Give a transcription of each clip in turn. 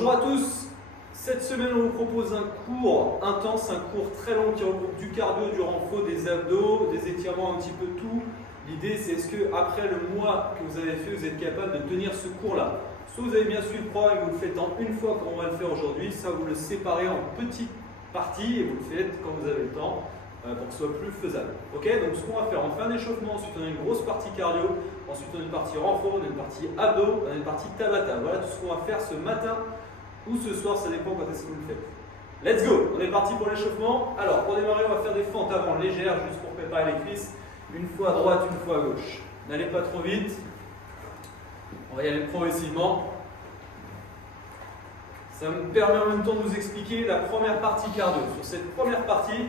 Bonjour à tous. Cette semaine, on vous propose un cours intense, un cours très long qui regroupe du cardio, du renfort, des abdos, des étirements, un petit peu tout. L'idée, c'est est-ce que après le mois que vous avez fait, vous êtes capable de tenir ce cours-là. Soit vous avez bien suivi le programme et vous le faites en une fois comme on va le faire aujourd'hui, ça vous le séparez en petites parties et vous le faites quand vous avez le temps pour que ce soit plus faisable. Ok, donc ce qu'on va faire, on fait un échauffement, ensuite on a une grosse partie cardio, ensuite on a une partie renfort, on a une partie abdos, on a une partie tabata. Voilà tout ce qu'on va faire ce matin ou ce soir, ça dépend quand est-ce que vous le faites. Let's go, on est parti pour l'échauffement. Alors pour démarrer, on va faire des fentes avant légères juste pour préparer les cuisses. Une fois à droite, une fois à gauche. N'allez pas trop vite. On va y aller progressivement. Ça me permet en même temps de vous expliquer la première partie cardio. Sur cette première partie,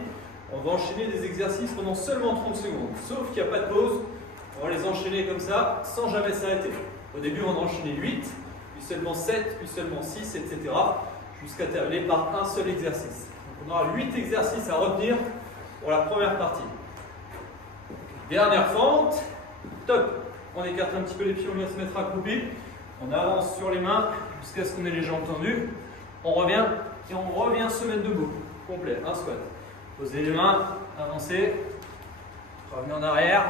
on va enchaîner des exercices pendant seulement 30 secondes. Sauf qu'il n'y a pas de pause. On va les enchaîner comme ça, sans jamais s'arrêter. Au début, on va enchaîner 8, puis seulement 7, puis seulement 6, etc. Jusqu'à terminer par un seul exercice. Donc on aura 8 exercices à retenir pour la première partie. Dernière fente, top. On écarte un petit peu les pieds, on vient se mettre accroupi. On avance sur les mains jusqu'à ce qu'on ait les jambes tendues. On revient et on revient se mettre debout. Complet, un squat. Posez les mains, avancez. Revenez en arrière.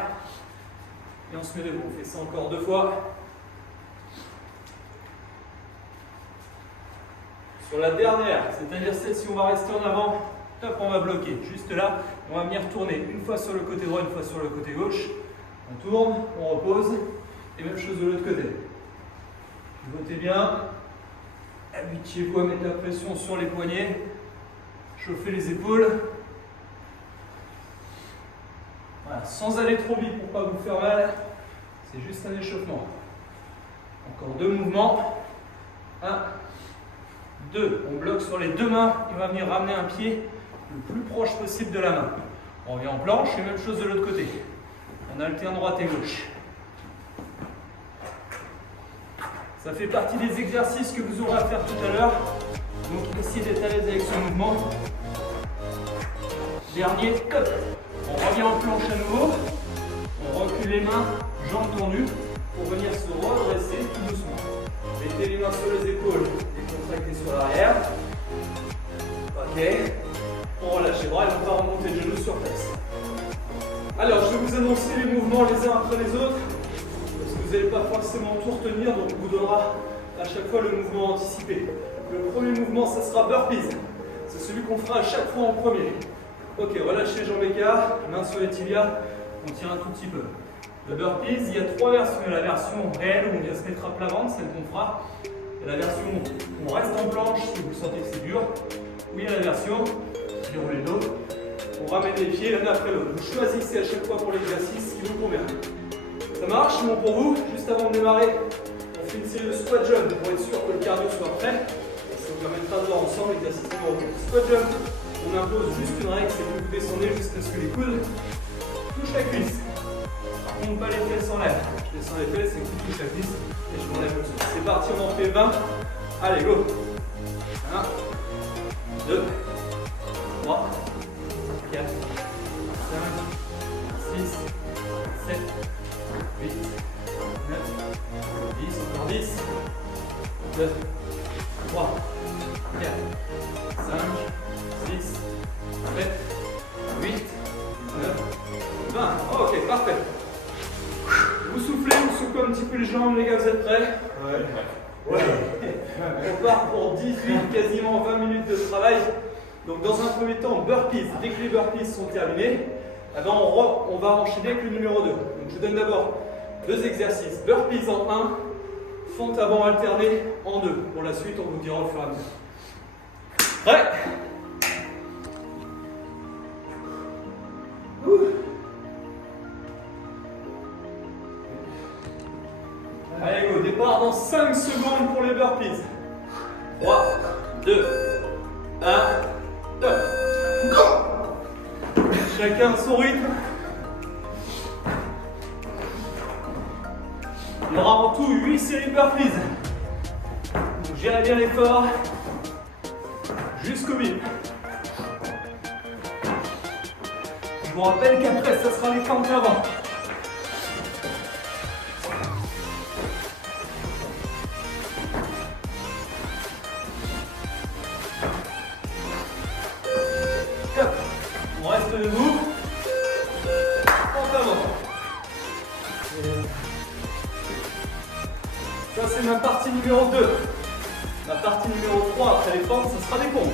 Et on se met debout. On fait ça encore 2 fois. Sur la dernière, c'est-à-dire celle-ci, on va rester en avant. Top, on va bloquer. Juste là, on va venir tourner une fois sur le côté droit, une fois sur le côté gauche. On tourne, on repose. Et même chose de l'autre côté. Pivotez bien. Habituez-vous à mettre la pression sur les poignets. Chauffez les épaules. Voilà, sans aller trop vite pour ne pas vous faire mal. C'est juste un échauffement. Encore 2 mouvements. 1, 2. On bloque sur les 2 mains. Et on va venir ramener un pied le plus proche possible de la main. On revient en planche et même chose de l'autre côté. On alterne droite et gauche. Ça fait partie des exercices que vous aurez à faire tout à l'heure. Donc essayez d'être à l'aise avec ce mouvement. Dernier, top. On revient en planche à nouveau. On recule les mains, jambes tendues, pour venir se redresser tout doucement. Mettez les mains sur les épaules, décontractez sur l'arrière. Ok. On relâche les bras et on va remonter le genou sur place. Alors, je vais vous annoncer les mouvements les uns après les autres, parce que vous n'allez pas forcément tout retenir, donc on vous donnera à chaque fois le mouvement anticipé. Le premier mouvement, ça sera burpees. C'est celui qu'on fera à chaque fois en premier. Ok, relâchez les jambes écarts, mains sur les tibias, on tire un tout petit peu. Le burpees, il y a 3 versions. Il y a la version réelle où on vient se mettre à plat ventre, celle qu'on fera. Il y a la version où on reste en planche si vous sentez que c'est dur. Ou il y a la version, déroulez le dos, on ramène les pieds l'un après l'autre. Vous choisissez à chaque fois pour l'exercice ce qui vous convient. Ça marche, c'est bon pour vous? Juste avant de démarrer, on fait une série de squat jump pour être sûr que le cardio soit prêt. Et ça vous permettra de voir ensemble l'exercice numéro 1. Squat jump, on impose juste une règle, c'est que vous descendez jusqu'à ce que les coudes touchent la cuisse. Par contre, pas les fesses en l'air. Je descends les fesses et que touche la cuisse et je m'enlève le dessus. C'est parti, on en fait 20. Allez, go. 1, 2, 3, 4, 5, 6, 7, 8, 9, 10, encore 10, 2, 3, 4, 5, 6, 7, 8, 9, 20. Ok, parfait. Vous soufflez, vous secouez un petit peu les jambes, les gars, vous êtes prêts? Ouais. On part pour 18, quasiment 20 minutes de travail. Donc dans un premier temps, burpees. Dès que les burpees sont terminés, eh ben on va enchaîner avec le numéro 2. Donc je vous donne d'abord 2 exercices. Burpees en 1, fente avant alternée en 2. Pour la suite, on vous dira au fur et à mesure. Prêt? Allez go, départ dans 5 secondes pour les burpees. 3, 2, 1, top. Chacun son rythme. Il y aura en tout 8 séries burpees. Donc gérez bien l'effort jusqu'au bip. Je vous rappelle qu'après, ça sera les fentes avant. numéro 2. La partie numéro 3, après les pompes, ce sera des pompes.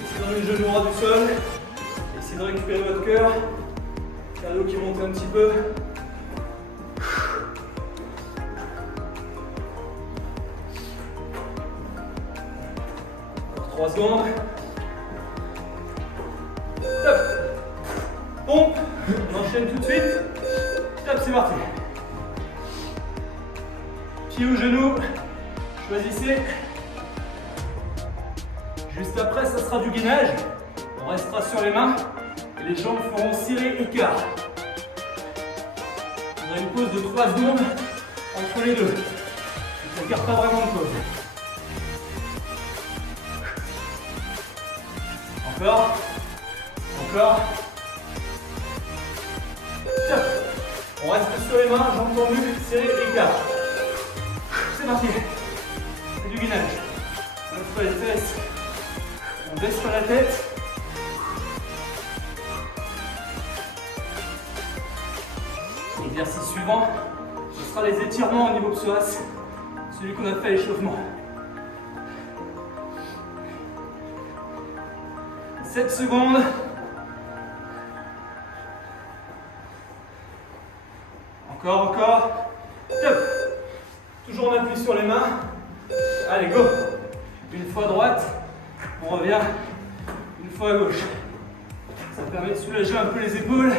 Essayez de remettre le genou droit du sol. Essayez de récupérer votre cœur. Cardio qui monte un petit peu. Encore 3 secondes. Top. Pompe. On enchaîne tout de suite. Top, c'est parti. Pied au genou. Choisissez. Juste après, ça sera du gainage. On restera sur les mains et les jambes feront ciré écart. On a une pause de 3 secondes entre les deux. On ne garde pas vraiment de pause. Encore. Encore. Top. On reste sur les mains, jambes tendues, serré, écart. C'est parti. C'est du gainage. On lève pas les fesses. On baisse pas la tête. L'exercice suivant, ce sera les étirements au niveau psoas, celui qu'on a fait à l'échauffement. 7 secondes. Encore, encore. Top. Toujours on appuie sur les mains. Allez, go. Une fois à droite, on revient une fois à gauche. Ça permet de soulager un peu les épaules.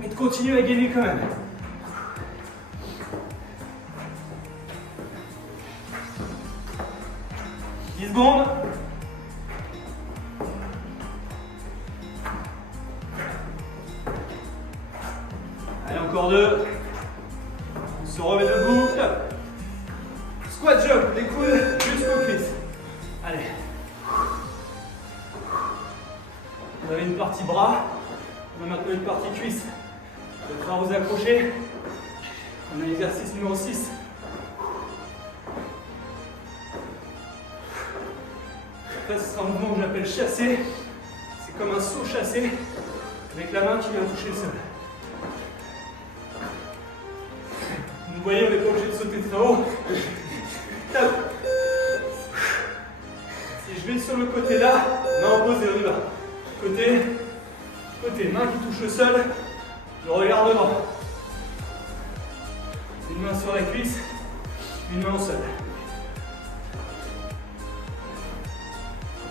Mais de continuer à gainer quand même. « 10 secondes. Allez, encore 2. On se remet debout. Top. Squat jump, les coudes jusqu'aux cuisses. Allez. Vous avez une partie bras. On a maintenant une partie cuisse. Vous allez pouvoir vous accrocher. On a l'exercice numéro 6. Après, ce sera un mouvement que j'appelle chasser. C'est comme un saut chassé avec la main qui vient toucher le sol. Vous voyez, on n'est pas obligé de sauter très haut. Top. Si je vais sur le côté là, main opposée, on y va. Côté, côté, main qui touche le sol, je regarde devant. Une main sur la cuisse, une main au sol.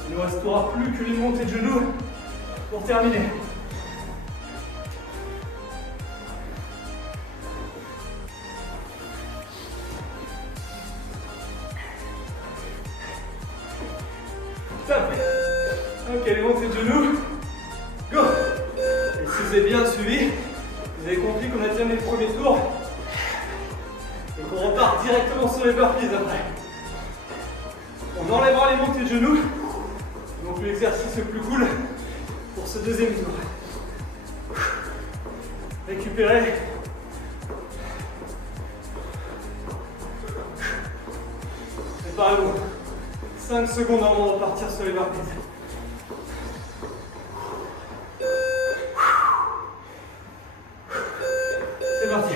Il ne restera plus qu'une montée de genoux pour terminer. Top. Ok, les montées de genoux. Go. Et si vous avez bien suivi, vous avez compris qu'on a terminé le premier tour et qu'on repart directement sur les burpees après. On enlèvera les montées de genoux. Donc l'exercice le plus cool pour ce deuxième tour. Récupérez. Préparez-vous. 5 secondes avant de repartir sur les burpees. C'est parti.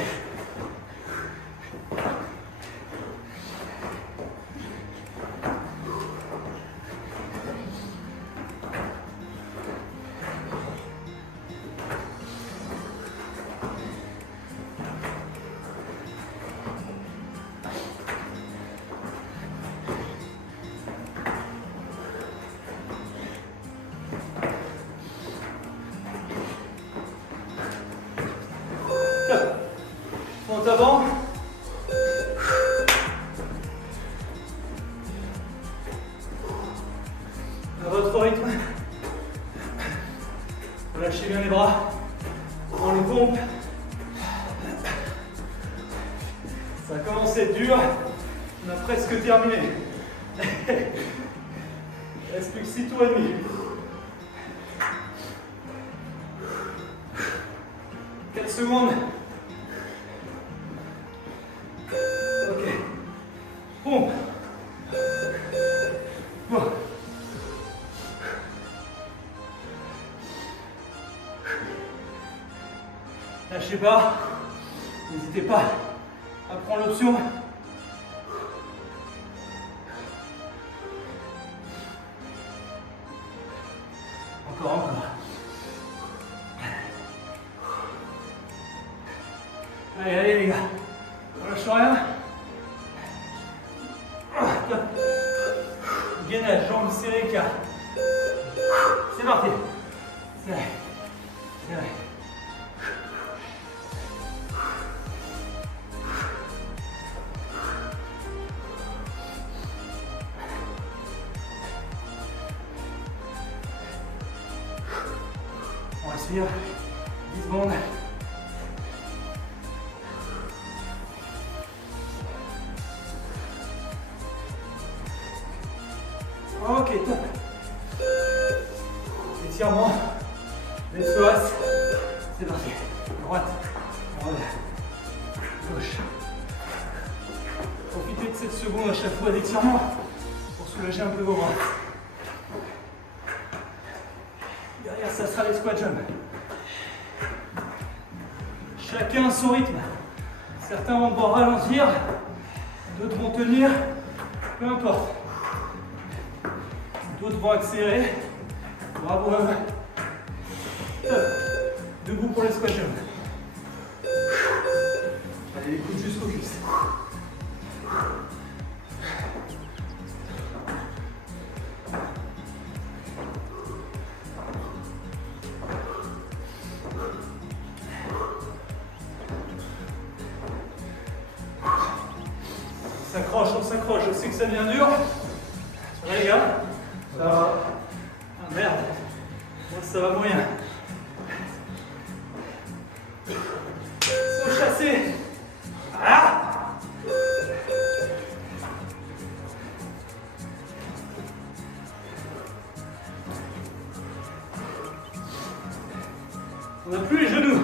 Fente avant. À votre rythme. Relâchez bien les bras. Prends les pompes. Ça a commencé à être dur. On a presque terminé. Il reste plus que 6 tours et demi. 4 secondes. Ok. Pompe. Bon. Lâchez pas. N'hésitez pas à prendre l'option. Encore. Allez les gars, on lâche rien. Gainage, jambes serrées, écart. C'est parti. Serré. On respire. 10 secondes. Ok, top. Étirement. Les psoas. C'est parti. Droite. Gauche. Profitez de cette seconde à chaque fois d'étirement pour soulager un peu vos bras. Derrière, ça sera les squat jumps. Chacun à son rythme. Certains vont devoir ralentir, d'autres vont tenir, peu importe. D'autres vont accélérer. Bravo. Top. Debout pour les squat jumps. Allez, les coudes jusqu'aux cuisses. On s'accroche, je sais que ça devient dur. Ça va les gars? Ça va. Ah merde, moi ça va moyen. Se chasser. Ah! On n'a plus les genoux.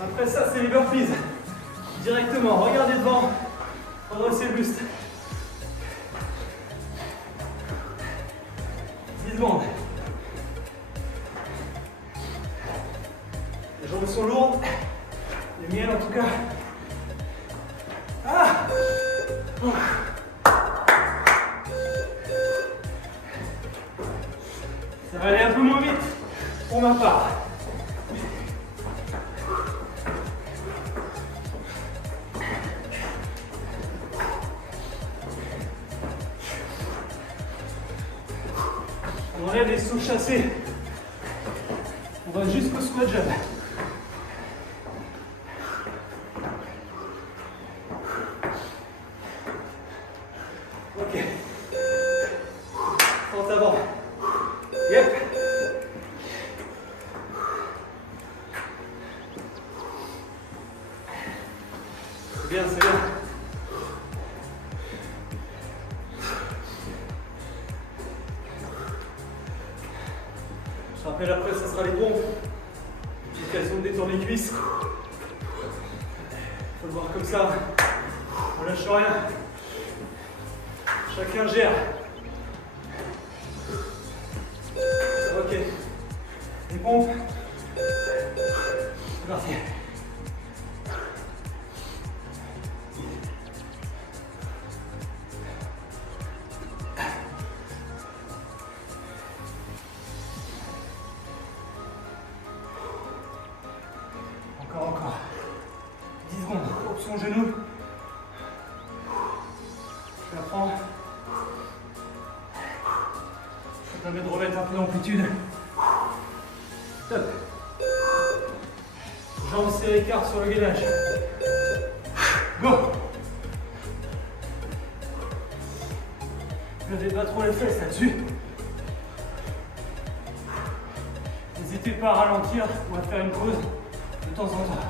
Après ça, c'est les burpees. Directement, regardez devant. Redressez le buste. 10 secondes. Les jambes sont lourdes. Les miennes en tout cas. Ah! Oh. Ça va aller un peu moins vite pour ma part. On enlève les sauts chassés. On va jusqu'au squat jump. Ok. Porte avant. Yep. C'est bien, c'est bien. Je rappelle après, ça sera les pompes. Petite occasion de détendre les cuisses. Il faut le voir comme ça. On lâche rien. Chacun gère. Ok. Les pompes. C'est parti. Encore. 10 secondes. Option genou. Je la prends. Ça permet de remettre un peu d'amplitude. Top. Jambes serrées, écart sur le gainage. Go. Ne levez pas trop les fesses là-dessus. N'hésitez pas à ralentir ou à faire une pause de temps en temps.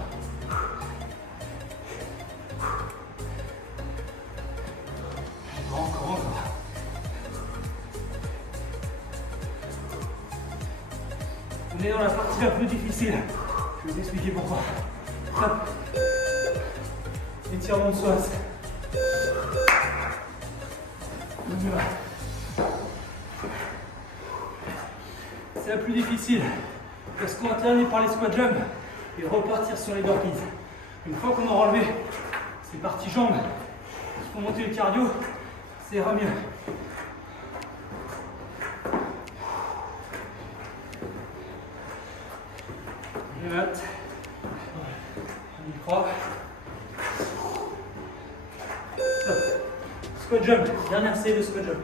Encore. On est dans la partie la plus difficile. Je vais vous expliquer pourquoi. Hop. Étirement de psoas. C'est la plus difficile parce qu'on va terminer par les squat jumps et repartir sur les burpees. Une fois qu'on aura enlevé ces parties jambes qui font monter le cardio, ça ira mieux. Je note. On y croit. Stop. Squat jump. Dernière série de squat jump.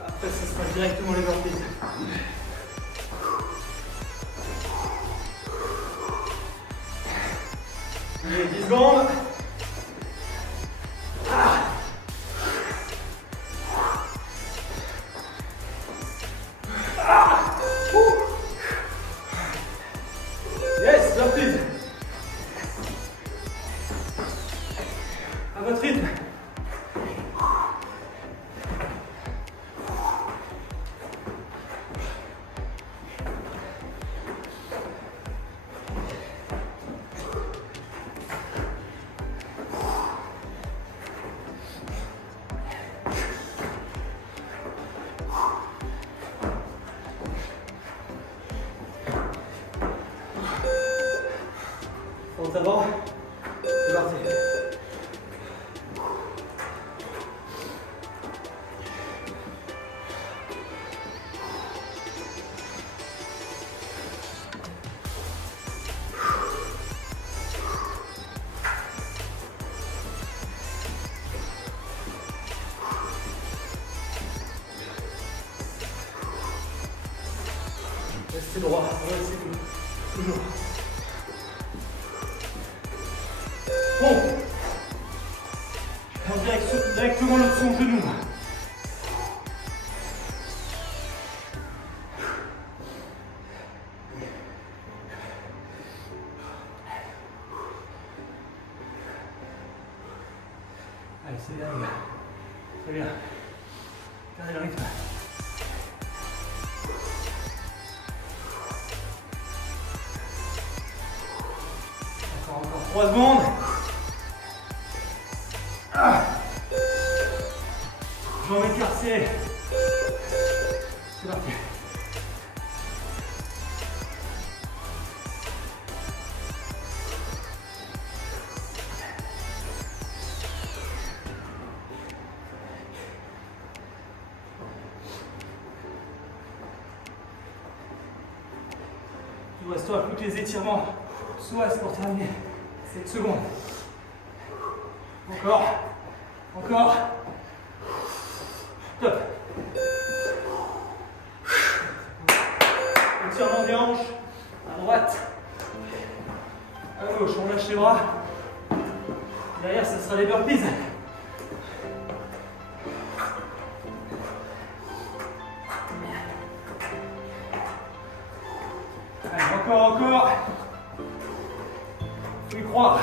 Après, ça sera directement les burpees. Allez, 10 secondes. Yes, burpees. À votre rythme. Fonte avant, c'est parti. Restez droit, restez toujours. Bon, on directement le son genou. Allez, c'est bien. Très bien. Gardez le rythme. Encore 3 secondes. Jambes écartées. C'est parti. Il vous restera plus que les étirements. Soit pour terminer 7 secondes. Encore. Encore. Top. Étirement des hanches. À droite. À gauche, on lâche les bras. Derrière, ça sera des burpees. Allez, encore. Vous pouvez croire.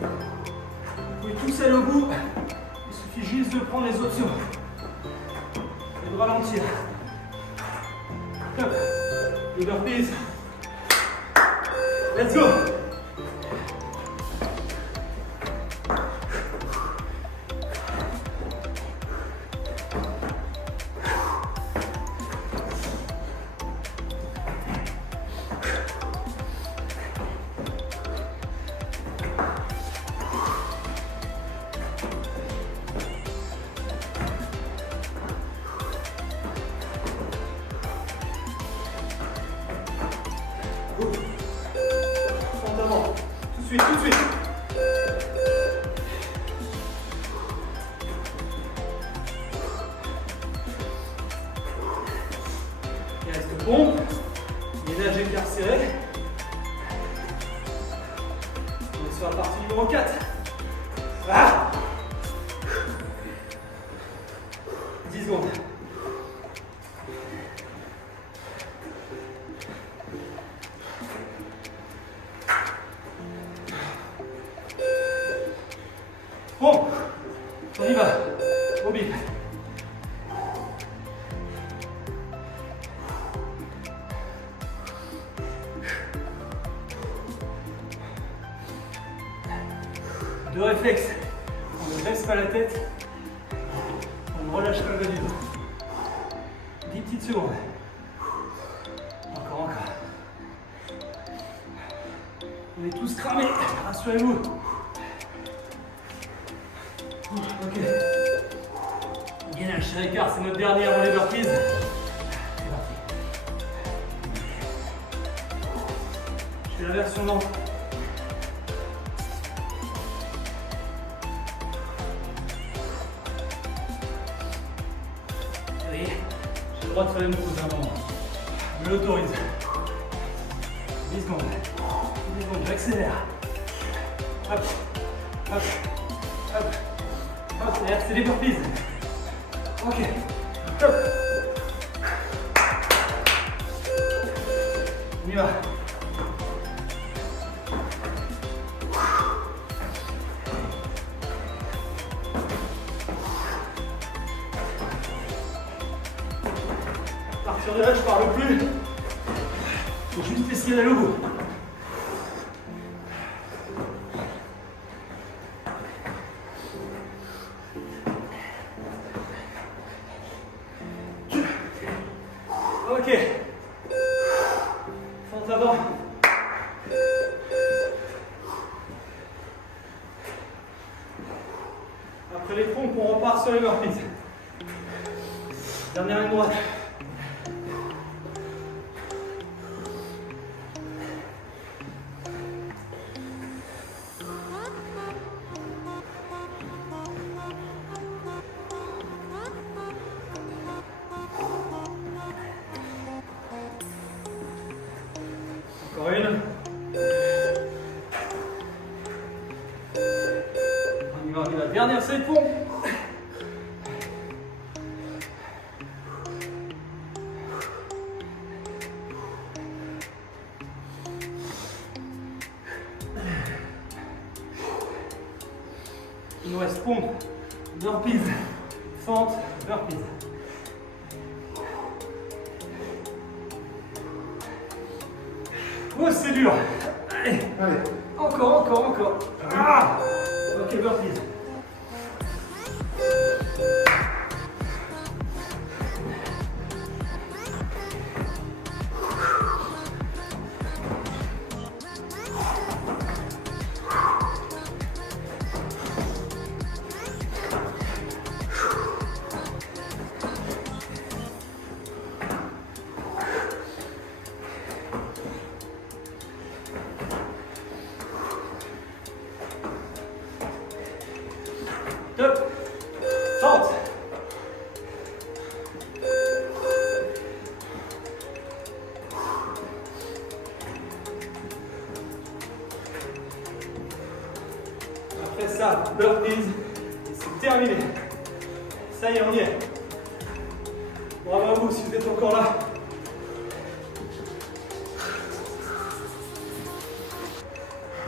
Vous pouvez tous aller au bout. Il suffit juste de prendre les options et de ralentir. Top. Les burpees. Let's go. Fondamentalement. Tout de suite. Il reste pompe. Ménage écart serré. On est sur la partie numéro 4. Ah 10 secondes. Bon, on y va, au bip. Deux réflexes, on le reste pas la tête. On ne relâche pas le bas du dos. 10 petites secondes. Encore. On est tous cramés, rassurez-vous. Ok. Gainage sur écart, c'est notre dernier avant les burpees. C'est parti. Je fais la version lente. Allez, j'ai le droit de faire une pause à un moment. Je l'autorise. 10 secondes. 10 secondes, j'accélère. Hop, hop, hop, hop. C'est des burpees. Ok. Hop. On y va. À partir de là, je parle plus. Faut juste essayer d'aller au bout. Ok. Fente avant. Après les pompes, on repart sur les burpees. Dernière ligne droite. Encore une. On y va. Dernière série de pompes. Il nous reste pompe, burpees, fente, burpees. Oh, c'est dur. Allez. Encore. Ah. Ok, burpees. Top. Fente. Après ça, burpees. Et c'est terminé. Ça y est, on y est. Bravo à vous si vous êtes encore là.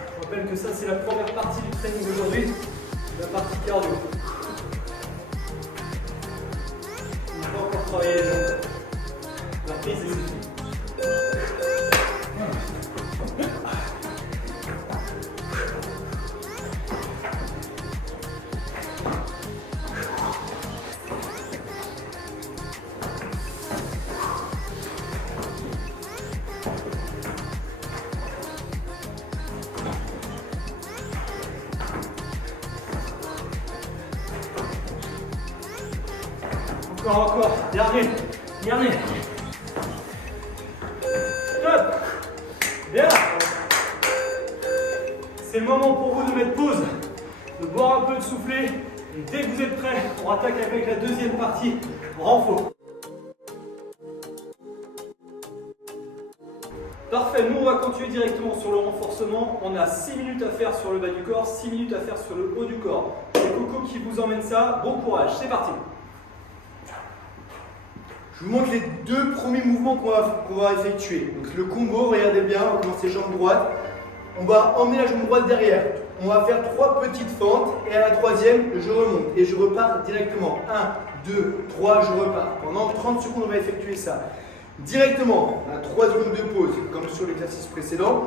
Je rappelle que ça, c'est la première partie du training d'aujourd'hui. La partie cardio. On va encore travailler les jambes. La prise est suffit. Encore. Dernier. Top. Bien. C'est le moment pour vous de mettre pause, de boire un peu, de souffler. Et dès que vous êtes prêts, on attaque avec la deuxième partie, renfort. Parfait, nous on va continuer directement sur le renforcement. On a 6 minutes à faire sur le bas du corps, 6 minutes à faire sur le haut du corps. C'est Coco qui vous emmène ça. Bon courage, c'est parti. Je vous montre les deux premiers mouvements qu'on va effectuer. Donc le combo, regardez bien, on commence les jambes droites. On va emmener la jambe droite derrière. On va faire 3 petites fentes et à la troisième, je remonte et je repars directement. 1, 2, 3, je repars. Pendant 30 secondes, on va effectuer ça. Directement, on a 3 secondes de pause, comme sur l'exercice précédent.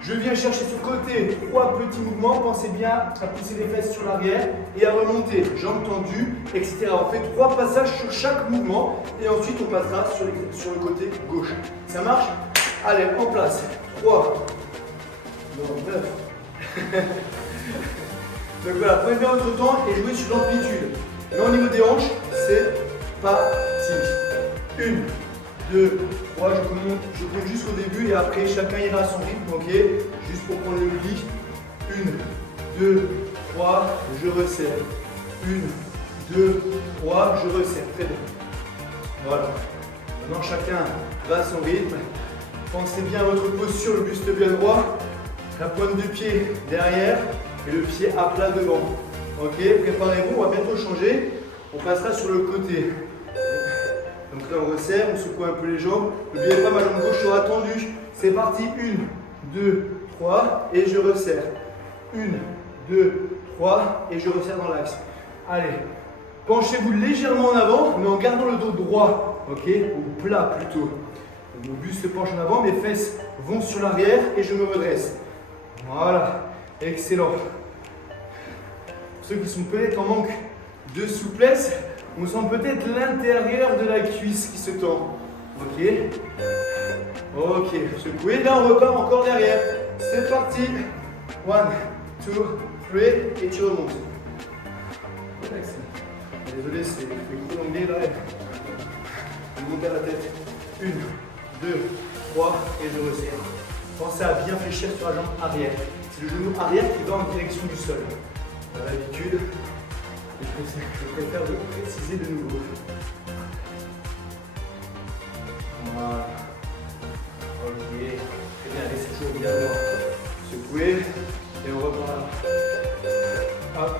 Je viens chercher sur le côté, 3 petits mouvements. Pensez bien à pousser les fesses sur l'arrière et à remonter, jambes tendues, etc. On fait 3 passages sur chaque mouvement et ensuite on passera sur le côté gauche. Ça marche? Allez, en place. 3, 9. Donc voilà, prenez bien votre temps et jouez sur l'amplitude. Mais au niveau des hanches, c'est parti. 1, 2, 3, je compte jusqu'au début et après chacun ira à son rythme, ok? Juste pour prendre le pli. 1, 2, 3, je resserre. 1, 2, 3, je resserre. Très bien. Voilà. Maintenant chacun va à son rythme. Pensez bien à votre posture, le buste bien droit. La pointe du pied derrière et le pied à plat devant. Ok, préparez-vous, on va bientôt changer. On passera sur le côté. Donc là on resserre, on secoue un peu les jambes. N'oubliez pas, ma jambe gauche sera tendue. C'est parti, 1, 2, 3 et je resserre. 1, 2, 3 et je resserre dans l'axe. Allez, penchez-vous légèrement en avant, mais en gardant le dos droit, ok, ou plat plutôt. Mon buste se penche en avant, mes fesses vont sur l'arrière et je me redresse. Voilà, excellent. Pour ceux qui sont peut-être en manque de souplesse, on sent peut-être l'intérieur de la cuisse qui se tend. Ok. Ok, secouez. Là, on repart encore derrière. C'est parti. 1, 2, 3 et tu remontes. Relax. Désolé, c'est le gros anglais là. Je monte à la tête. 1, 2, 3 et je resserre. Pensez à bien fléchir sur la jambe arrière. C'est le genou arrière qui va en direction du sol. Dans l'habitude, je préfère le préciser de nouveau. Voilà. Ok. Très bien, laissez toujours bien droit. Secouez et on repart là. Hop,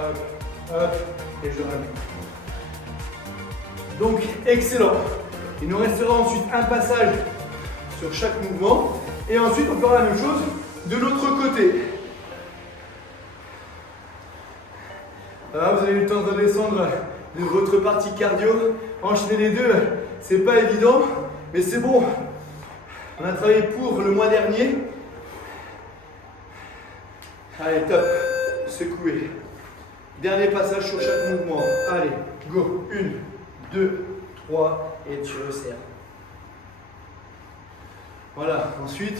hop, hop. Et je ramène. Donc, excellent. Il nous restera ensuite un passage sur chaque mouvement. Et ensuite, on fera la même chose de l'autre côté. Voilà, vous avez eu le temps de redescendre de votre partie cardio. Enchaîner les deux, c'est pas évident, mais c'est bon. On a travaillé pour le mois dernier. Allez, top. Secouez. Dernier passage sur chaque mouvement. Allez, go. 1, 2, 3 et tu resserres. Voilà, ensuite,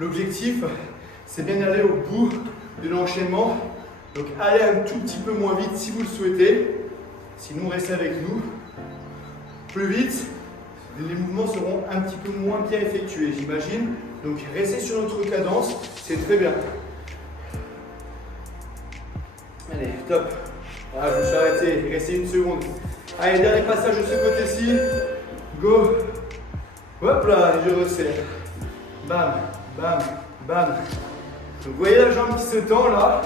l'objectif, c'est bien d'aller au bout de l'enchaînement. Donc, allez un tout petit peu moins vite si vous le souhaitez. Sinon, restez avec nous. Plus vite, les mouvements seront un petit peu moins bien effectués, j'imagine. Donc, restez sur notre cadence, c'est très bien. Allez, top. Voilà, je me suis arrêté, restez une seconde. Allez, dernier passage de ce côté-ci. Go. Hop là, et je resserre. Bam, bam, bam. Donc, vous voyez la jambe qui se tend là.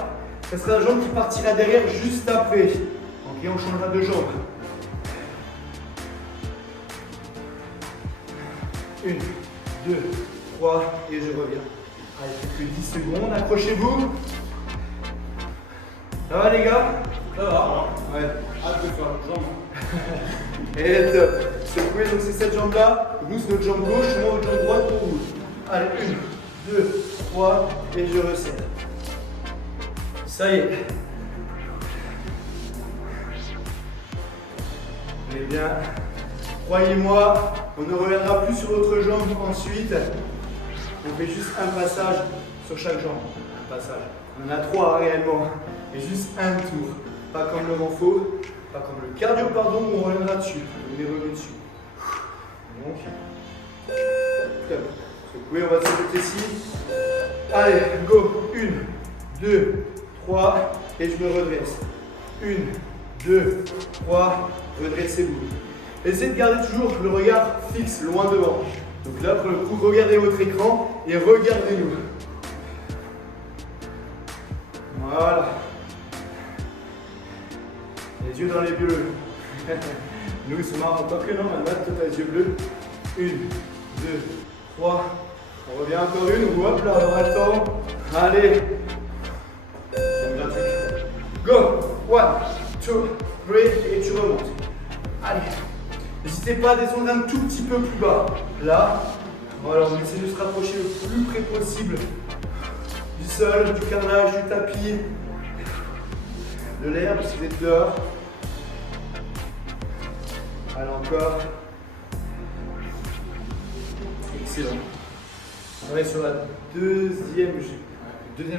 Ce sera la jambe qui partira derrière juste après. Ok, on changera de jambe. 1, 2, 3 et je reviens. Allez, plus que 10 secondes, accrochez-vous. Ça va les gars? Ça va. Ouais. Hâte de faire le jambe. Et top. Secouez, donc c'est cette jambe là. Nous c'est notre jambe gauche, moi votre jambe droite pour vous. Allez, 1, 2, 3 et je resserre. Ça y est. Eh bien, croyez-moi, on ne reviendra plus sur l'autre jambe ensuite. On fait juste un passage sur chaque jambe. Un passage. On en a 3 réellement. Et juste un tour. Pas comme le renfort, pas comme le cardio, pardon, où on reviendra dessus. On est revenu dessus. Donc, top. Secouez, on va se mettre ici. Allez, go. 1, 2, 3 et je me redresse. 1, 2, 3, redressez-vous. Essayez de garder toujours le regard fixe, loin devant. Donc là, pour le coup, regardez votre écran et regardez-nous. Voilà. Les yeux dans les bleus. Nous, ils sont marrants. Encore que non, maintenant, tu as les yeux bleus. 1, 2, 3. On revient encore une. Hop là, on aura le temps. Allez. Go! 1, 2, 3 et tu remontes. Allez. N'hésitez pas à descendre un tout petit peu plus bas. Là. Voilà, on essaie de se rapprocher le plus près possible du sol, du carrelage, du tapis, de l'herbe si vous êtes dehors. Allez, encore. Excellent. On est sur la deuxième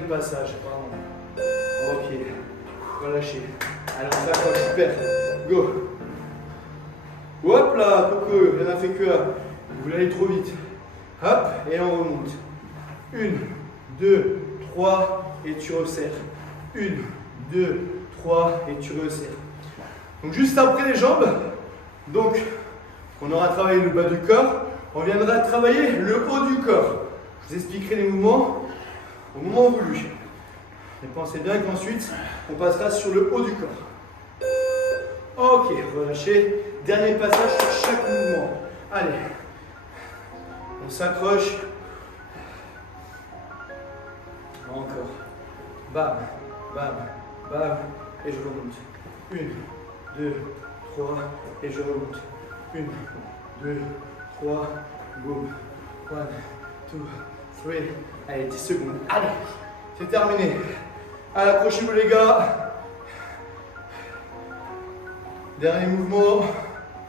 passage. Pardon. Ok. Relâchez. Allez, on s'accroche. Super. Go. Hop là, Coco. Il en a fait que un. Vous voulez aller trop vite. Hop. Et on remonte. 1, 2, 3. Et tu resserres. 1, 2, 3. Et tu resserres. Donc, juste après les jambes. Donc, on aura travaillé le bas du corps. On viendra travailler le haut du corps. Je vous expliquerai les mouvements au moment voulu. Et pensez bien qu'ensuite, on passera sur le haut du corps. Ok, relâchez. Dernier passage sur chaque mouvement. Allez. On s'accroche. Encore. Bam, bam, bam. Et je remonte. 1, 2, 3. Et je remonte. 1, 2, 3. Boum. 1, 2, 3. Allez, 10 secondes. Allez, c'est terminé. Allez, accrochez-vous les gars. Dernier mouvement.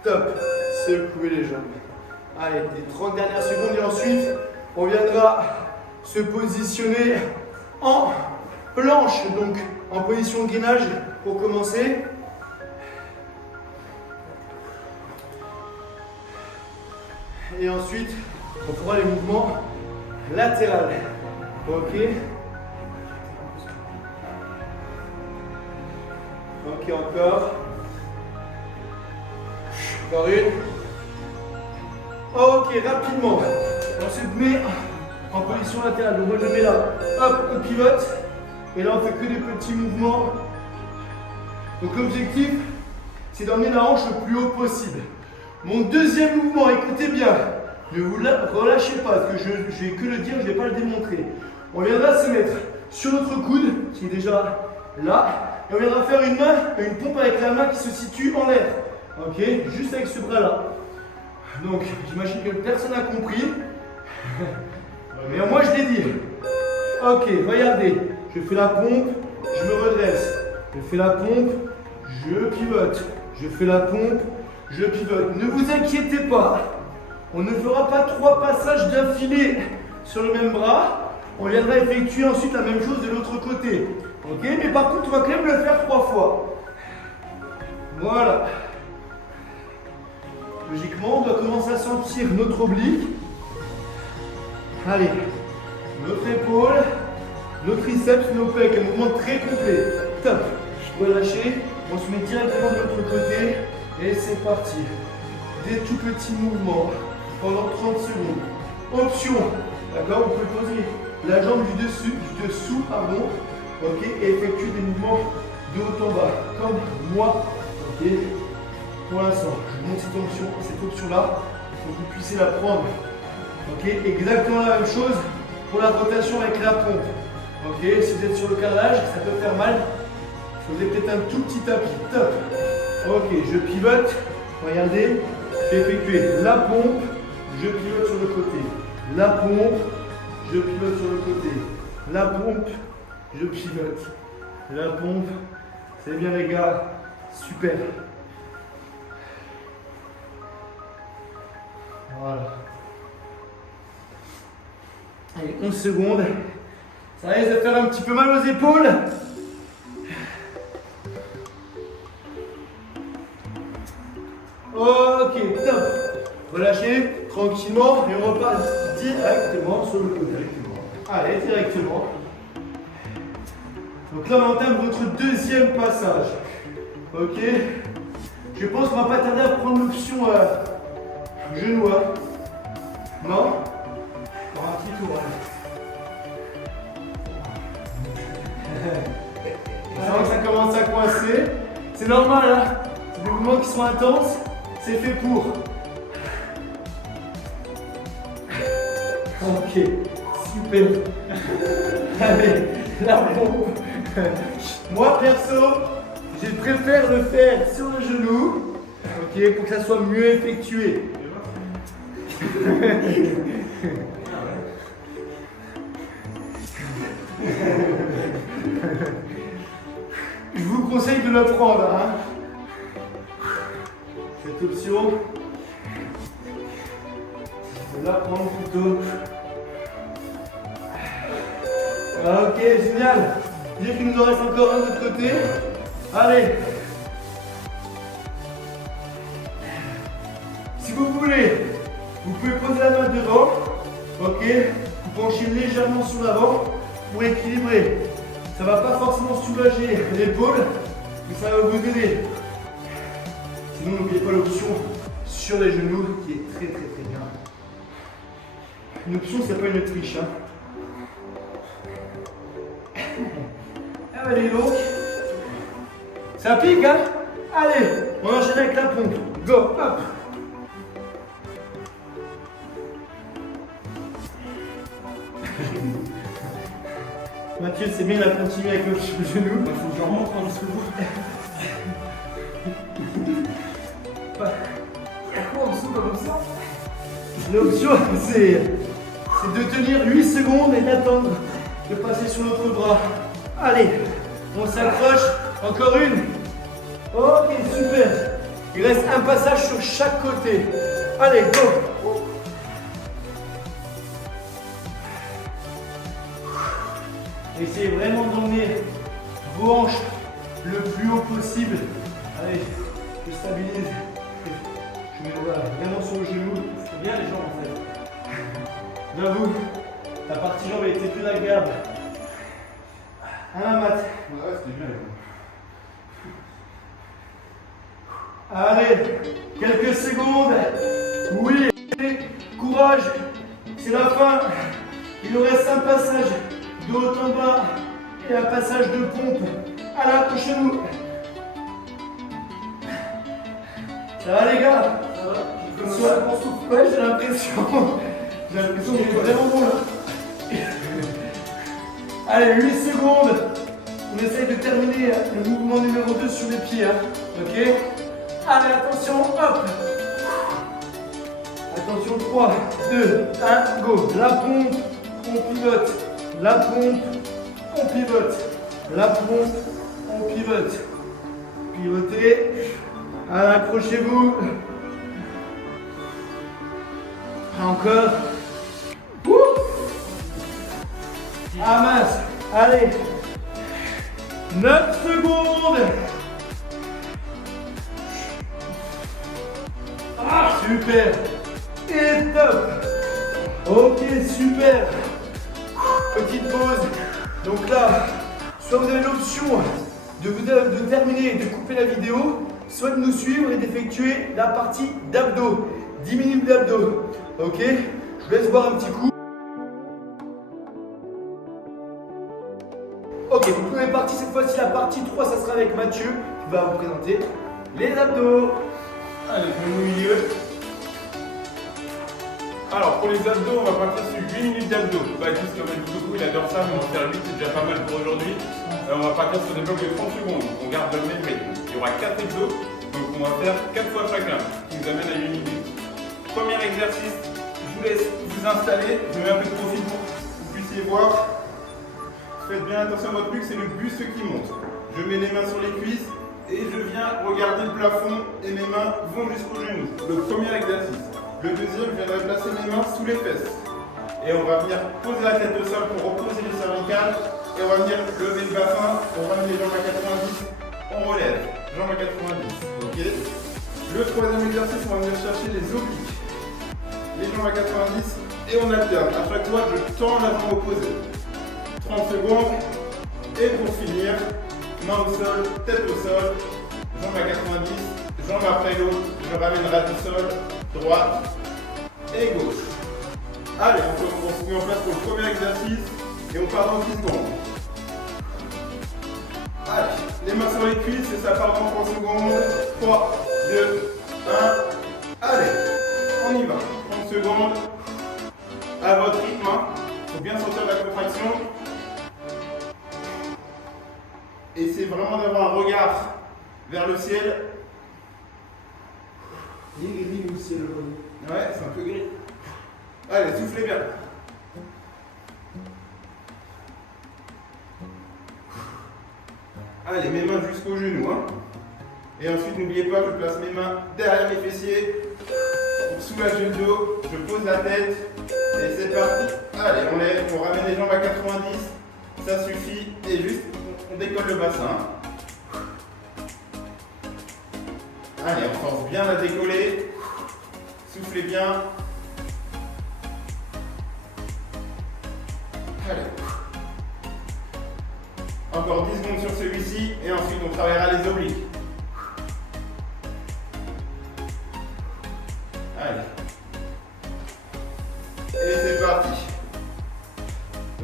Top. Secouez les jambes. Allez, les 30 dernières secondes et ensuite, on viendra se positionner en planche. Donc, en position de gainage pour commencer. Et ensuite, on fera les mouvements latéraux. Ok. Ok, encore. Encore une. Ok, rapidement. On se met en position latérale. Donc moi je mets là. Hop, on pivote. Et là on fait que des petits mouvements. Donc l'objectif, c'est d'emmener la hanche le plus haut possible. Mon deuxième mouvement, écoutez bien, ne vous relâchez pas, parce que je vais que le dire, je ne vais pas le démontrer. On viendra se mettre sur notre coude, qui est déjà là, et on viendra faire une pompe avec la main qui se situe en l'air. Ok, juste avec ce bras-là. Donc, j'imagine que personne n'a compris. Mais moi, je l'ai dit. Ok, regardez, je fais la pompe, je me redresse. Je fais la pompe, je pivote. Je fais la pompe, je pivote. Ne vous inquiétez pas, on ne fera pas 3 passages d'affilée sur le même bras. On viendra effectuer ensuite la même chose de l'autre côté. Ok, mais par contre, on va quand même le faire 3 fois. Voilà. Logiquement, on doit commencer à sentir notre oblique. Allez, notre épaule, nos triceps, nos pecs. Un mouvement très complet. Top. Relâchez. On se met directement de l'autre côté. Et c'est parti. Des tout petits mouvements pendant 30 secondes. Option. D'accord, on peut poser la jambe du dessous, pardon. Ok, et effectuer des mouvements de haut en bas. Comme moi. Ok. Pour l'instant, je monte cette option-là pour que vous puissiez la prendre. Ok, exactement la même chose pour la rotation avec la pompe. Ok, si vous êtes sur le carrelage, ça peut faire mal. Vous avez peut-être un tout petit tapis. Top. Ok, je pivote. Regardez, je vais effectuer la pompe, je pivote sur le côté. La pompe, je pivote sur le côté. La pompe, je pivote. La pompe, c'est bien les gars. Super. Voilà. Allez, 11 secondes. Ça risque de faire un petit peu mal aux épaules. Ok, top. Relâchez tranquillement et on repasse directement sur le côté. Allez, directement. Donc là, on entame votre deuxième passage. Ok. Je pense qu'on va pas tarder à prendre l'option genou. Non? Pour un petit tour. Je sens que ça commence à coincer. C'est normal, hein? C'est des mouvements qui sont intenses. C'est fait pour. Ok, super. Allez, la pompe. Moi, perso, je préfère le faire sur le genou. Ok, pour que ça soit mieux effectué. Je vous conseille de le prendre, hein. Cette option, de la prendre plutôt. Ok, génial. Dire qu'il nous en reste encore un de l'autre côté. Allez. Si vous voulez, vous pouvez poser la main devant. Ok. Vous penchez légèrement sur l'avant pour équilibrer. Ça ne va pas forcément soulager l'épaule, mais ça va vous aider. Sinon, n'oubliez pas l'option sur les genoux qui est très bien. Une option, c'est pas une triche. Hein. Allez donc. Ça pique, hein? Allez, on enchaîne avec la pompe. Go, hop. Mathieu, c'est bien, il a continué avec le genou. Il faut que je remonte en dessous. Pourquoi en dessous comme ça? L'option, c'est de tenir 8 secondes et d'attendre de passer sur l'autre bras. Allez, on s'accroche. Encore une. Ok, super. Il reste un passage sur chaque côté. Allez, go. Essayez vraiment d'emmener vos hanches le plus haut possible. Allez, je stabilise. Je mets vraiment sur le genou. C'est bien les jambes en fait. J'avoue, la partie jambe a été plus agréable. Hein, Matt? Ouais, c'était bien. Allez, quelques secondes. Oui, courage. C'est la fin. Il nous reste un passage de haut en bas et un passage de pompe. Allez, accrochez-nous. Ça va les gars? Ça va? Ouais, j'ai l'impression. J'ai l'impression qu'il est vraiment bon là. Allez, 8 secondes. On essaye de terminer le mouvement numéro 2 sur les pieds. Hein. Ok? Allez, attention, hop. Attention, 3, 2, 1, go. La pompe, on pivote. La pompe, on pivote. La pompe, on pivote. Pivotez. Allez, accrochez-vous. Encore. Ah mince. Allez. 9 secondes. Ah, super. Et top. Ok, super. Petite pause. Donc là, soit vous avez l'option de terminer et de couper la vidéo, soit de nous suivre et d'effectuer la partie d'abdos. 10 minutes d'abdos. Ok, je vous laisse voir un petit coup. Ok, vous pouvez partir cette fois-ci. La partie 3, ça sera avec Mathieu qui va vous présenter les abdos. Allez, je me mets au milieu. Alors, pour les abdos, on va partir sur 8 minutes d'abdos. Baptiste, comme il dit beaucoup, il adore ça, mais on va faire 8, c'est déjà pas mal pour aujourd'hui. On va partir sur des blocs de 30 secondes. On garde le même rythme. Il y aura 4 exos, donc on va faire 4 fois chacun, ce qui nous amène à 8 minutes. Premier exercice, je vous laisse vous installer. Je mets un peu de profil pour que vous puissiez voir. Faites bien attention à votre buste, c'est le buste qui monte. Je mets les mains sur les cuisses et je viens regarder le plafond et mes mains vont jusqu'aux genoux. Le premier exercice. Le deuxième, je viendrai placer mes mains sous les fesses. Et on va venir poser la tête au sol pour reposer les cervicales. Et on va venir lever le bassin, on ramène les jambes à 90, on relève, jambes à 90. Ok. Le troisième exercice, on va venir chercher les obliques. Les jambes à 90 et on alterne. À chaque fois, je tends la jambe opposée. 30 secondes. Et pour finir, main au sol, tête au sol, jambes à 90, jambe après l'autre, je ramène ras du sol, droite et gauche. Allez, on se met en place pour le premier exercice et on part dans 10 secondes. Allez, les mains sur les cuisses et ça part dans 3 secondes. 3, 2, 1. Allez, on y va. 30 secondes. À votre rythme. Il faut bien sortir de la contraction. Essayez vraiment d'avoir un regard vers le ciel. Il est gris aussi le jaune. Ouais, c'est un peu gris. Allez, soufflez bien. Allez, mes mains jusqu'aux genoux. Hein. Et ensuite, n'oubliez pas, je place mes mains derrière mes fessiers pour soulager le dos. Je pose la tête et c'est parti. Allez, on lève, on ramène les jambes à 90. Ça suffit. Et juste, on décolle le bassin. Allez, on force bien à décoller. Soufflez bien. Allez. Encore 10 secondes sur celui-ci et ensuite on travaillera les obliques. Allez. Et c'est parti.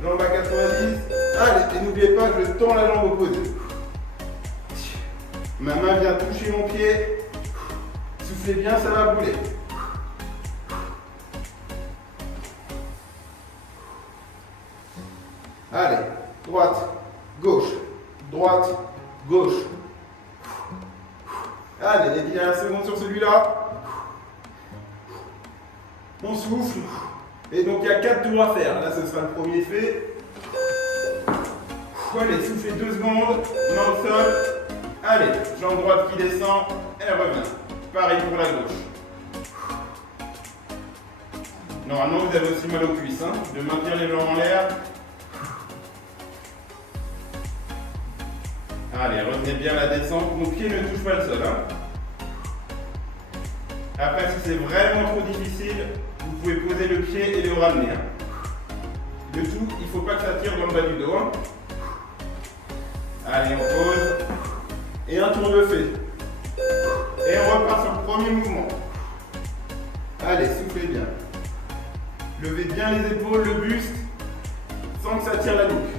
Jambe à 90. Allez, et n'oubliez pas que je tends la jambe opposée. Ma main vient toucher mon pied. Soufflez bien, ça va bouler. Allez, droite, gauche, droite, gauche. Allez, les 10 dernières secondes sur celui-là. On souffle. Et donc il y a 4 tours à faire. Là, ce sera le premier fait. Allez, soufflez 2 secondes. Main au sol. Allez, jambe droite qui descend. Et revient. Pareil pour la gauche. Normalement, vous avez aussi mal aux cuisses. Hein, de maintenir les jambes en l'air. Allez, retenez bien la descente. Mon pied ne touche pas le sol. Hein. Après, si c'est vraiment trop difficile, vous pouvez poser le pied et le ramener. Hein. Le tout, il ne faut pas que ça tire dans le bas du dos. Hein. Allez, on pose. Et un tour de fait. Et on repart sur le premier mouvement. Allez, soufflez bien. Levez bien les épaules, le buste, sans que ça tire la nuque.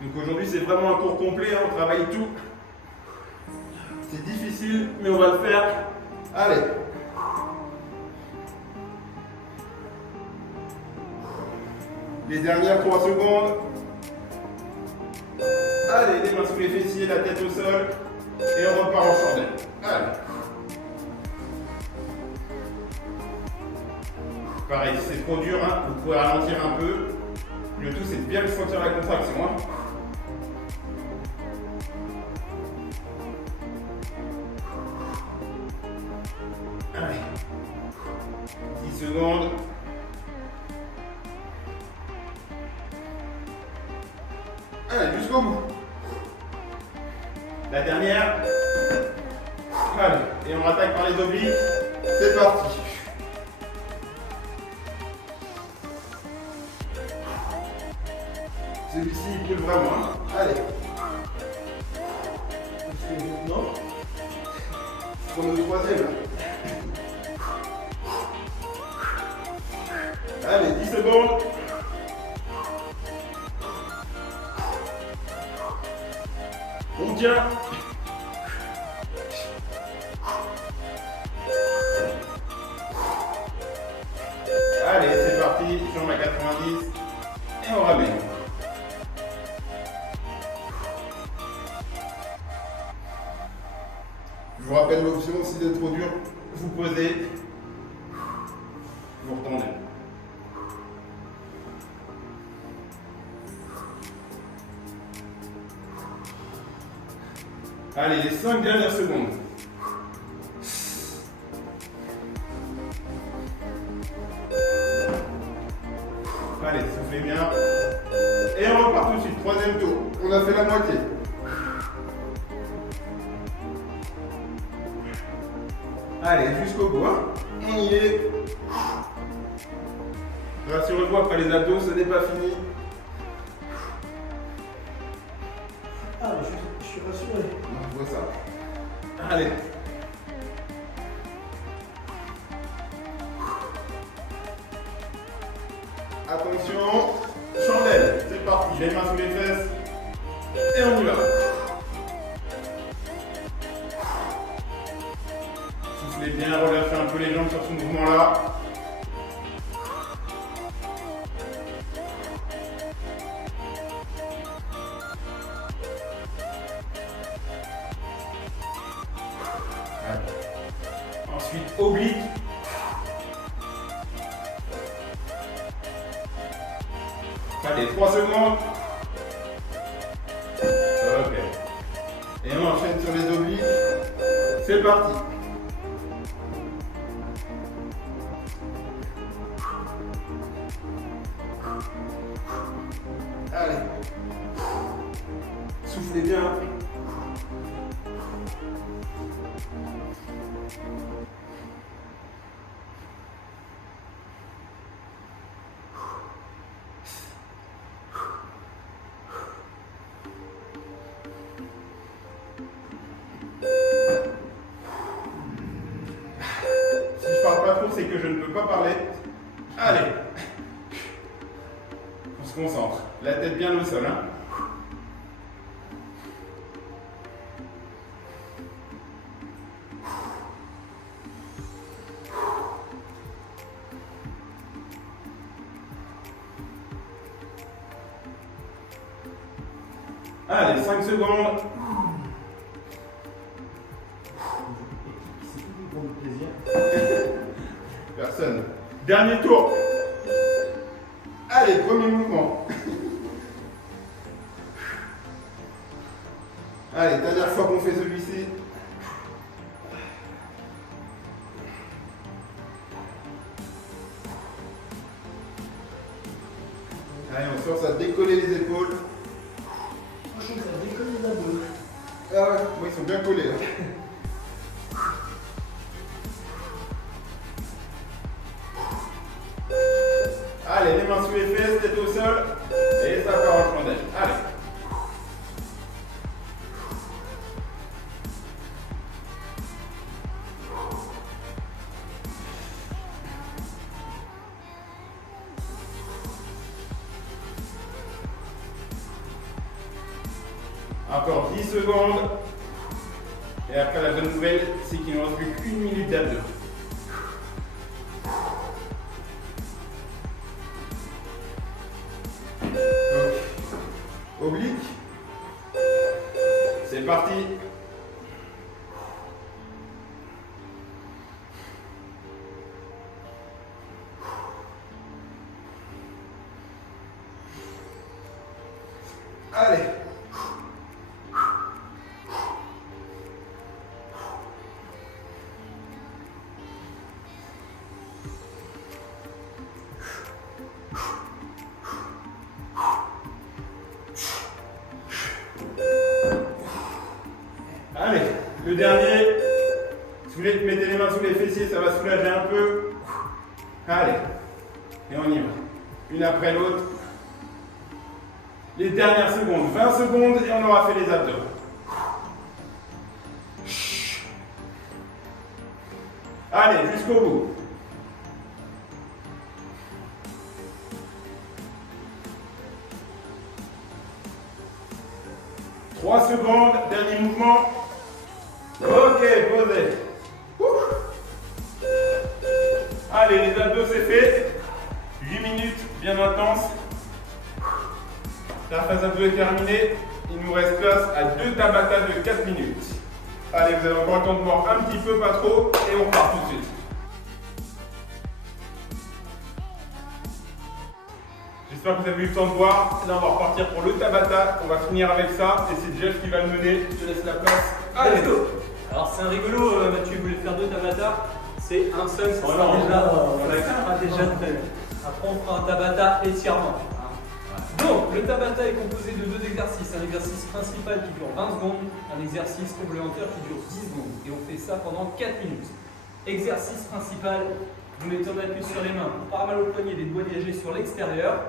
Donc aujourd'hui, c'est vraiment un cours complet, hein, on travaille tout. C'est difficile, mais on va le faire. Allez. Les dernières 3 secondes. Allez, les mains sous les fessiers, la tête au sol. Et on repart en chandelle. Allez. Pareil, si c'est trop dur, hein, vous pouvez ralentir un peu. Le tout, c'est de bien sentir la contraction. Hein. Allez. 10 secondes. Allez, jusqu'au bout. La dernière. Allez, et on attaque par les obliques. C'est parti. Celui-ci, il pleut vraiment. Hein. Allez. Non. Pour le troisième. Allez, 10 secondes. On tient. Allez, c'est parti. Jambe à 90. Et on ramène. Je vous rappelle l'option, si c'est trop dur, vous posez, vous retendez. Allez, les 5 dernières secondes. Allez, soufflez bien. Et on repart tout de suite, troisième tour. On a fait la moitié. Allez, jusqu'au bout. Hein. On y est. Rassurez-vous, après les abdos, ce n'est pas fini. Ah, je suis rassuré. On voit ça. Allez. Attention. Chandelle. C'est parti. J'ai les mains sous les fesses. Et on y va. Soufflez bien, relâchez un peu les jambes sur ce mouvement-là. Ensuite, oblique. Allez, 3 secondes. Ok. Et on enchaîne sur les obliques. C'est parti. Allez. Soufflez bien. Si je parle pas trop, c'est que je ne peux pas parler. Allez. On se concentre. La tête bien au sol, hein. Allez, 5 secondes. C'est tout pour le plaisir. Personne. Dernier tour. Allez, premier mouvement. Allez, dernière fois qu'on fait celui-ci. Allez, on force à décoller les épaules. Je trouve que ça décolle les abdos. Ah ouais, moi ils sont bien collés là. Allez, les mains sous les fesses, tête au sol, et ça part en chandelle. Allez. Encore 10 secondes. Et après, la bonne nouvelle, c'est qu'il ne reste plus qu'une minute d'abdos. Oblique. C'est parti. Allez. Allez, le dernier. Mettez les mains sous les fessiers, ça va soulager un peu. Allez, et on y va. Une après l'autre. Les dernières secondes, 20 secondes, et on aura fait les abdos. Allez, jusqu'au bout. Trois secondes, dernier mouvement. Ok, posez. Allez, les abdos c'est fait. 8 minutes, bien intense. La phase abdos est terminée. Il nous reste place à 2 Tabata de 4 minutes. Allez, vous avez encore le temps de boire un petit peu, pas trop, et on part tout de suite. J'espère que vous avez eu le temps de voir. Là, on va repartir pour le Tabata. On va finir avec ça, et c'est Jeff qui va le mener. Je te laisse la place. Allez, Let's go. Alors c'est un rigolo, Mathieu voulait faire 2 Tabata. C'est un seul, c'est Oh ça non, déjà très bien. Après on fera un Tabata étirement. Donc le Tabata est composé de 2 exercices. Un exercice principal qui dure 20 secondes, un exercice complémentaire qui dure 10 secondes. Et on fait ça pendant 4 minutes. Exercice principal, vous mettez en appui sur les mains, pas mal au poignet, des doigts dirigés sur l'extérieur.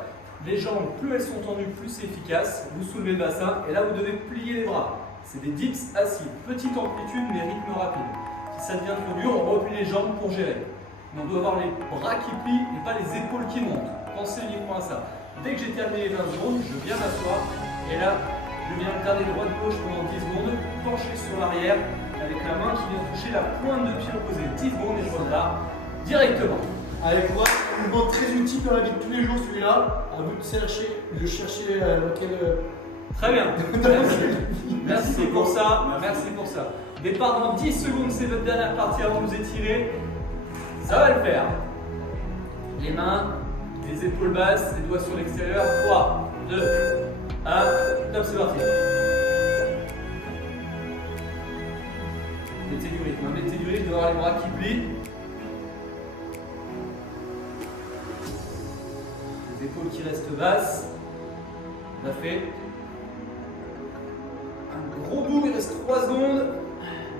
Les jambes, plus elles sont tendues, plus c'est efficace. Vous soulevez le bassin et là vous devez plier les bras. C'est des dips assis, petite amplitude mais rythme rapide. Si ça devient trop dur, on replie les jambes pour gérer. Mais on doit avoir les bras qui plient et pas les épaules qui montent. Pensez uniquement à ça. Dès que j'ai terminé les 20 secondes, je viens m'asseoir et là, je viens regarder droite-gauche pendant 10 secondes, pencher sur l'arrière avec la main qui vient toucher la pointe de pied opposée. 10 secondes et je repars directement. Avec moi, un mouvement très utile dans la vie de tous les jours, celui-là. À vous de chercher Très bien. Merci. Merci pour ça. Merci pour ça. Départ dans 10 secondes, c'est votre dernière partie avant de vous étirer. Ça va le faire. Les mains, les épaules basses, les doigts sur l'extérieur. 3, 2, 1. Top, c'est parti. Mettez du rythme. Mettez du rythme, d'avoir les bras qui plient. Les épaules qui restent basses. On a fait un gros bout, il reste 3 secondes.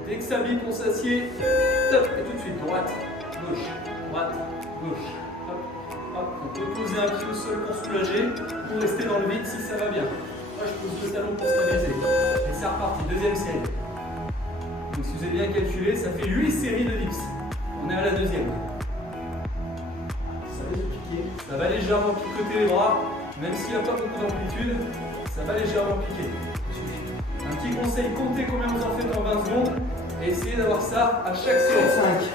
Dès que ça bip, on s'assied. Top, et tout de suite, droite, gauche, droite, gauche. Hop, hop. On peut poser un pied au sol pour soulager, pour rester dans le vide si ça va bien. Moi, je pose le talon pour stabiliser. Et c'est reparti, deuxième série. Donc, si vous avez bien calculé, ça fait 8 séries de dips. On est à la deuxième. Ça va piquer. Ça va légèrement picoter les bras, même s'il n'y a pas beaucoup d'amplitude, ça va légèrement piquer. Un petit conseil, comptez combien vous en faites en 20 secondes et essayez d'avoir ça à chaque série.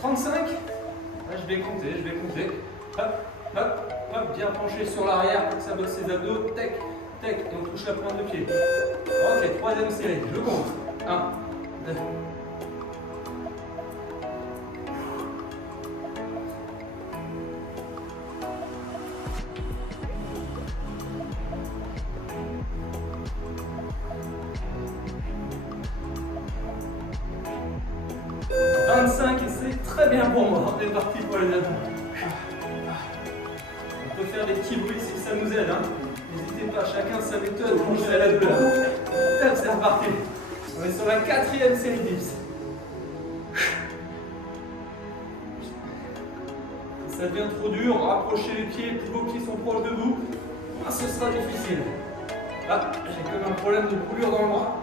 35. Là, je vais compter. Hop, hop, hop, bien penché sur l'arrière pour que ça bosse ses abdos. Tac, tac, et on touche la pointe de pied. Ok, troisième série, je compte. 1, 2. 25 et c'est très bien pour moi. On est parti pour les abdos. On peut faire des petits bruits si ça nous aide. N'hésitez pas, chacun sa méthode pour gérer la douleur. Top, c'est reparti. On est sur la 4e série dips. Si ça devient trop dur, rapprochez les pieds, plus vos pieds sont proches de vous. Ce sera difficile. Ah, j'ai comme un problème de coulure dans le bras.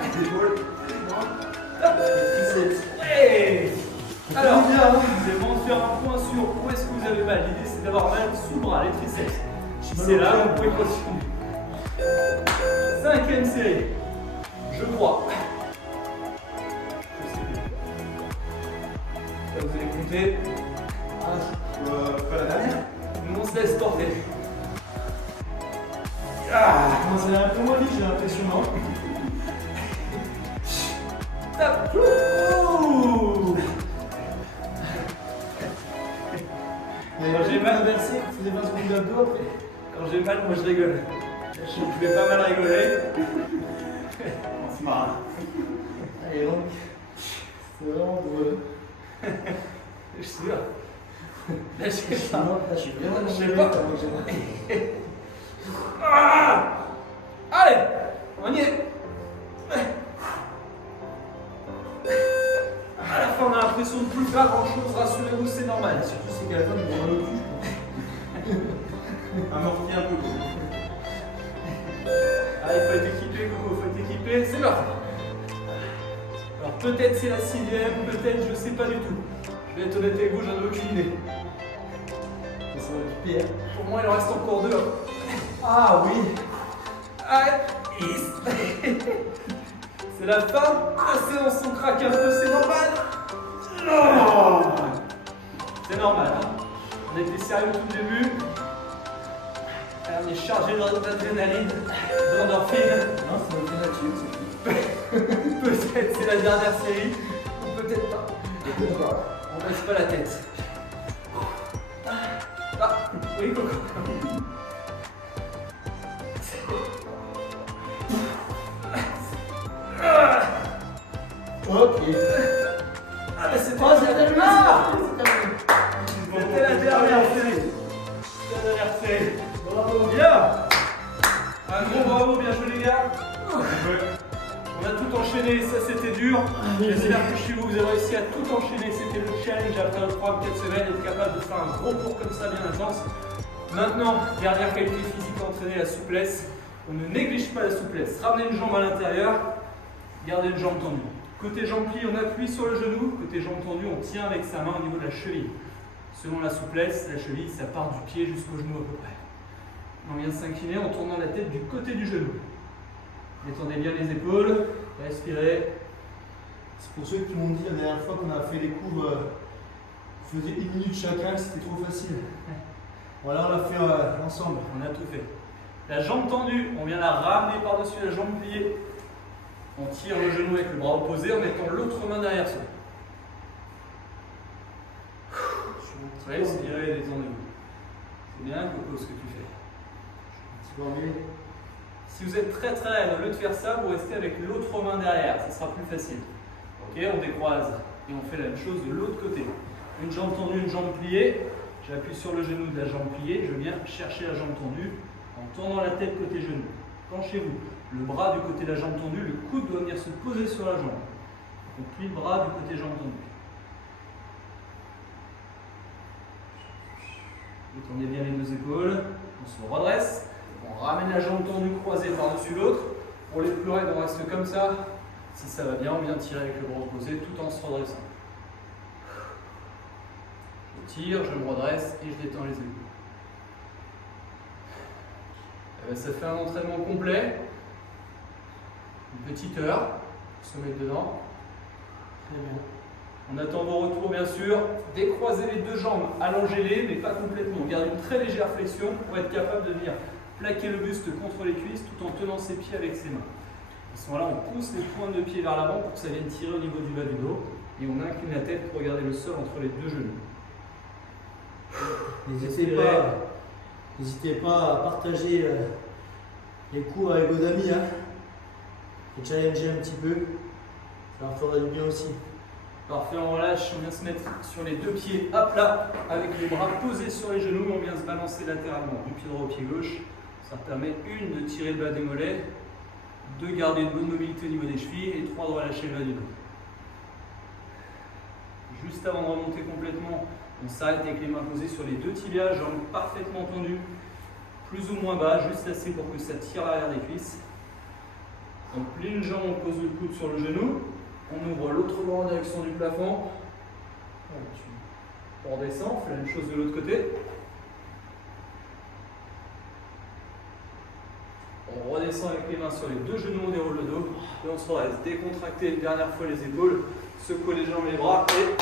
Les épaules. Ouais. Alors, c'est bon de faire un point sur où est-ce que vous avez mal. L'idée c'est d'avoir mal sous le bras, les triceps. Si c'est là, vous pouvez continuer. 5e série. Je crois. Je sais plus. Là, vous allez compter. Pas la dernière. Nous on se laisse porter. Ça a un peu moins vite, j'ai l'impression, non? Top. Ouh. Quand j'ai mal inversé, vous faisiez 20 secondes d'abdos après. Quand j'ai mal, moi je rigole. Je vais pas mal rigoler. C'est marrant. Allez, donc, c'est vraiment drôle. Je suis sûr. Là, je sais pas. Je suis vraiment Je sais pas. Ah. Allez, on y est. À la fin, on a l'impression de ne plus faire grand chose. Rassurez-vous, c'est normal. Surtout c'est qu'à la fin, on me le cul, je pense. Amorti un peu. Ah, il faut être équipé, Coco, il faut être équipé. C'est parti. Alors, peut-être c'est la 6e, peut-être je sais pas du tout. Je vais être honnête avec vous, j'en ai aucune idée. Ça va être pire. Pour moi, il en reste encore 2. Ah oui. Allez, c'est la fin. La séance, on craque un peu, c'est normal. Non. C'est normal. On était sérieux au tout début. On est chargé d'adrénaline, d'endorphine. Non, c'est notre nature. Peut-être c'est la dernière série, ou peut-être pas. On baisse pas la tête. Ah, oui, Coco. Ok. Ah, mais c'était terminé. C'était la dernière série. La dernière série. Bravo. Bien. Un gros bravo, bien joué les gars. On a tout enchaîné, ça c'était dur. J'espère que chez vous, vous avez réussi à tout enchaîner. C'était le challenge après 3-4 semaines, être capable de faire un gros cours comme ça bien intense. Maintenant, dernière qualité physique à entraîner, la souplesse. On ne néglige pas la souplesse. Ramenez une jambe à l'intérieur, gardez une jambe tendue. Côté jambe pliée, on appuie sur le genou. Côté jambe tendue, on tient avec sa main au niveau de la cheville. Selon la souplesse, la cheville, ça part du pied jusqu'au genou à peu près. On vient s'incliner en tournant la tête du côté du genou. Détendez bien les épaules, respirez. C'est pour ceux qui m'ont dit la dernière fois qu'on a fait les cours, on faisait 1 minute chacun, que c'était trop facile. Voilà, on l'a fait ensemble. On a tout fait. La jambe tendue, on vient la ramener par-dessus la jambe pliée. On tire le genou avec le bras opposé en mettant l'autre main derrière soi. Respirez et détendez-vous. C'est bien, Coco, ce que tu fais. Si vous êtes très raide, au lieu de faire ça, vous restez avec l'autre main derrière. Ça sera plus facile. Ok, on décroise et on fait la même chose de l'autre côté. Une jambe tendue, une jambe pliée. J'appuie sur le genou de la jambe pliée. Je viens chercher la jambe tendue en tendant la tête côté genou. Penchez-vous. Le bras du côté de la jambe tendue, le coude doit venir se poser sur la jambe. On plie le bras du côté jambe tendue. Détendez bien les deux épaules. On se redresse. On ramène la jambe tendue croisée par-dessus l'autre. Pour les plus raides, on reste comme ça. Si ça va bien, on vient tirer avec le bras opposé tout en se redressant. Je tire, je me redresse et je détends les épaules. Et bien, ça fait un entraînement complet. Une petite heure pour se mettre dedans. Très bien. On attend vos retours bien sûr. Décroisez les deux jambes, allongez-les, mais pas complètement. Gardez une très légère flexion pour être capable de venir plaquer le buste contre les cuisses tout en tenant ses pieds avec ses mains. À ce moment-là, on pousse les pointes de pied vers l'avant pour que ça vienne tirer au niveau du bas du dos. Et on incline la tête pour regarder le sol entre les deux genoux. N'hésitez pas à partager les cours avec vos amis. Et challenger un petit peu. Ça leur fera du bien aussi. Parfait, on relâche, on vient se mettre sur les deux pieds à plat avec les bras posés sur les genoux. On vient se balancer latéralement du pied droit au pied gauche. Ça permet de tirer le bas des mollets, de garder une bonne mobilité au niveau des chevilles et 3 de relâcher le bas du dos. Juste avant de remonter complètement, on s'arrête avec les mains posées sur les deux tibias, jambes parfaitement tendues, plus ou moins bas, juste assez pour que ça tire l'arrière des cuisses. On plie une jambe, on pose le coude sur le genou, on ouvre l'autre bras en direction du plafond, on redescend, on fait la même chose de l'autre côté. On redescend avec les mains sur les deux genoux, on déroule le dos et on se redresse. Décontracter une dernière fois les épaules, secouer les jambes et les bras et